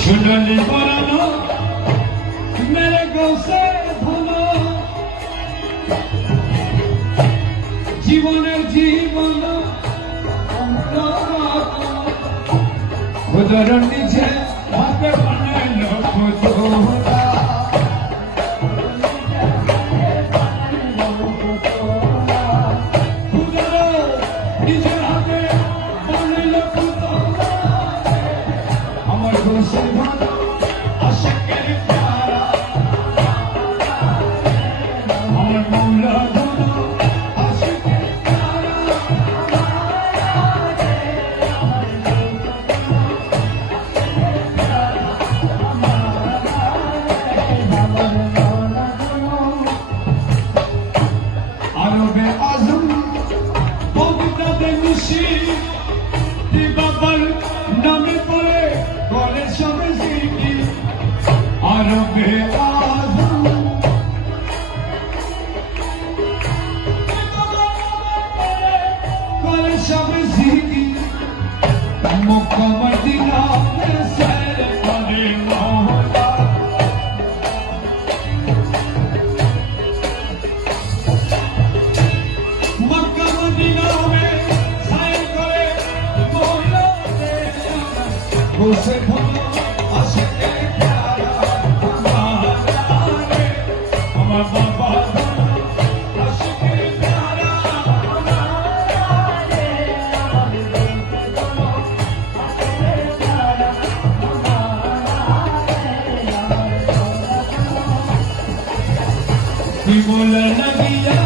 सुनली बरनो मेरे गौ से भलो जीवনের জীবন খুদার নিচে হাতে বানাইলো খুদা নিজের হাতে বানাইলো খুদা আমার গোসে ভালো আশিকের প্যারা আমার মৌলা ধনো আশিকের প্যারা আরবে আজম বগদাদে নিশি বাবার নামে পড়ে করে সবে জিকি আরবে আজম করে সবে জিকি মক্কা মদিনা সৈর করে মওলা মক্কা মদিনা में सैर करे मौला गोसे भलो आशिके प्यारा हमारा रे हमार बाबा धनो आशिके प्यारा हमारा रे हमार धनो आशिके प्यारा हमारा रे की बोल लगिया